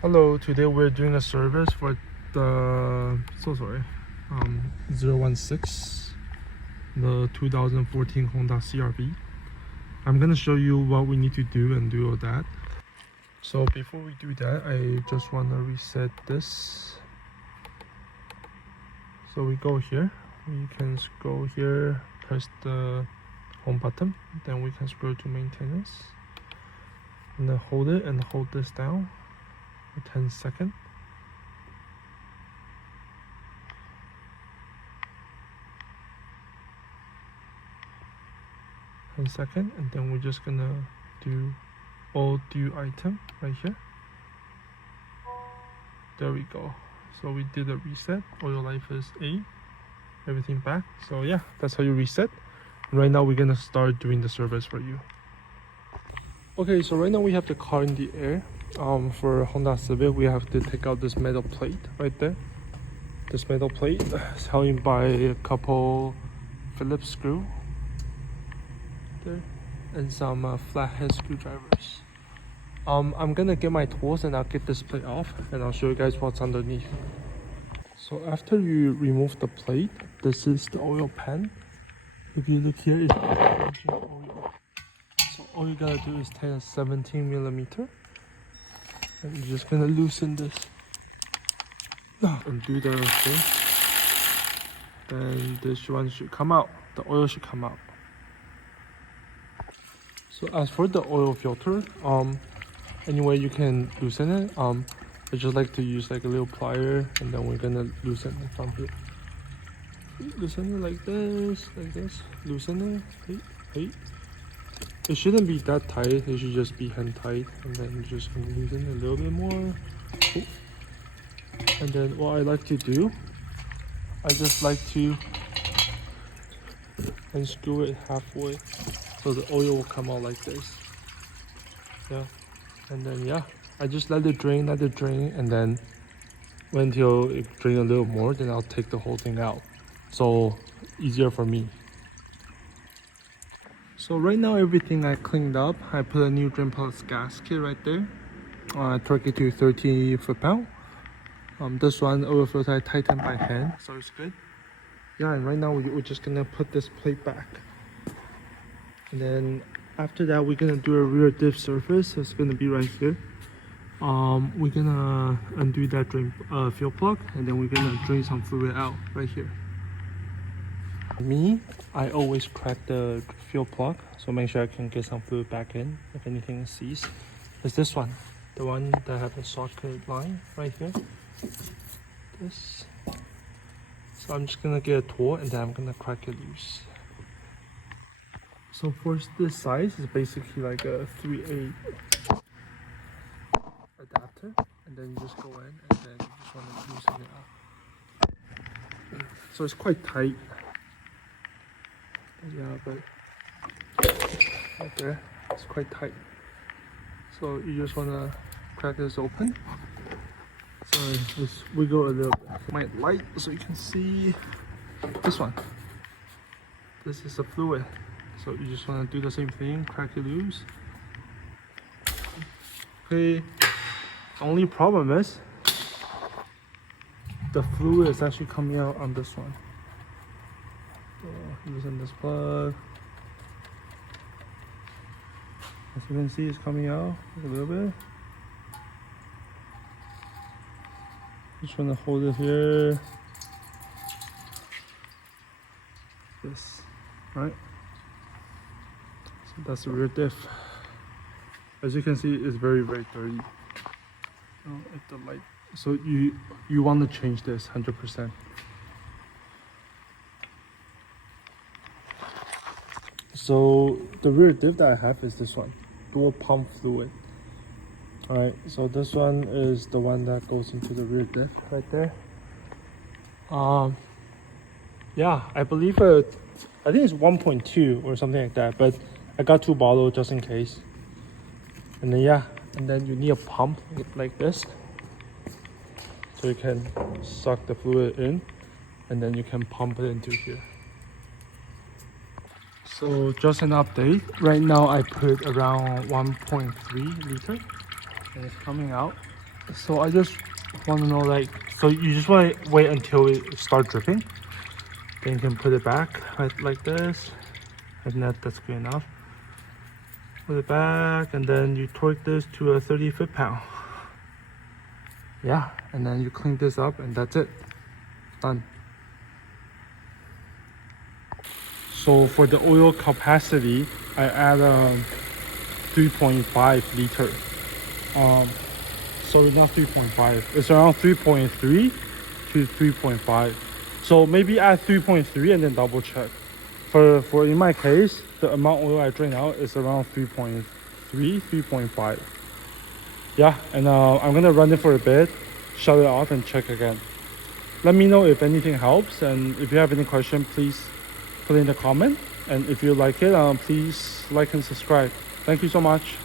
Hello, today we're doing a service for the 016, the 2014 Honda CR-V. I'm gonna show you what we need to do and do all that. So before we do that, I just want to reset this. So we go here, we can go here, press the home button, then we can scroll to maintenance, and then hold it and hold this down for 10 seconds. Second, and then we're just gonna do all due item right here. There we go. So we did a reset. Oil life is 8, everything back. So yeah, that's how you reset. Right now we're gonna start doing the service for you. Okay, so right now we have the car in the air. For Honda Civic, we have to take out this metal plate right there. This metal plate is held by a couple Phillips screw there, and some flathead screwdrivers. I'm gonna get my tools and I'll get this plate off and I'll show you guys what's underneath. So after you remove the plate, this is the oil pan. If you look here, it's engine oil. So all you gotta do is take a 17mm and you're just gonna loosen this and do the thing. Then this one should come out. The oil should come out. So as for the oil filter, anyway you can loosen it. I just like to use like a little plier, and then we're gonna loosen it from here. Loosen it like this, loosen it. Hey. It shouldn't be that tight, it should just be hand tight, and then you're just gonna loosen it a little bit more. And then what I like to do, I just like to unscrew it halfway, so the oil will come out like this. Yeah, and then yeah, I just let it drain, and then until it drains a little more, then I'll take the whole thing out. So easier for me. So right now everything I cleaned up. I put a new drain plug gasket right there. I torque it to 30 foot-pound. This one oil filter I tightened by hand, so it's good. Yeah, and right now we're just gonna put this plate back. And then after that, we're gonna do a rear diff surface. It's gonna be right here. We're gonna undo that drain fuel plug, and then we're gonna drain some fluid out right here. Me, I always crack the fuel plug, so make sure I can get some fluid back in if anything seized. It's this one, the one that have a socket line right here. This. So I'm just gonna get a tool and then I'm gonna crack it loose. So for this size, it's basically like a 3/8 adapter, and then you just go in and then you just want to loosen it out. So it's quite tight. Yeah, but right there, it's quite tight. So you just want to crack this open. So let's wiggle a little bit. My light so you can see this one. This is the fluid. So you just want to do the same thing, crack it loose. Okay, the only problem is the fluid is actually coming out on this one. So loosen this plug. As you can see, it's coming out a little bit. Just want to hold it here. This, right? So that's the rear diff. As you can see, it's very dirty. At the light. So you want to change this 100%. So the rear diff that I have is this one, dual pump fluid. Alright, so this one is the one that goes into the rear diff right there. Yeah, I believe I think it's 1.2 or something like that, but I got 2 bottles just in case. And then yeah, and then you need a pump like this, so you can suck the fluid in, and then you can pump it into here. So just an update. Right now I put around 1.3 liter, and it's coming out. So I just want to know, like, so you just want to wait until it starts dripping, then you can put it back like this, and that's good enough. Put it back, and then you torque this to a 30 foot-pound. Yeah, and then you clean this up, and that's it. Done. So for the oil capacity, I add 3.5 liter. So it's not 3.5, it's around 3.3 to 3.5. So maybe add 3.3 and then double check. For in my case, the amount of oil I drain out is around 3.3, 3.5. Yeah, and I'm gonna run it for a bit, shut it off, and check again. Let me know if anything helps, and if you have any question, please put in the comment. And if you like it, please like and subscribe. Thank you so much.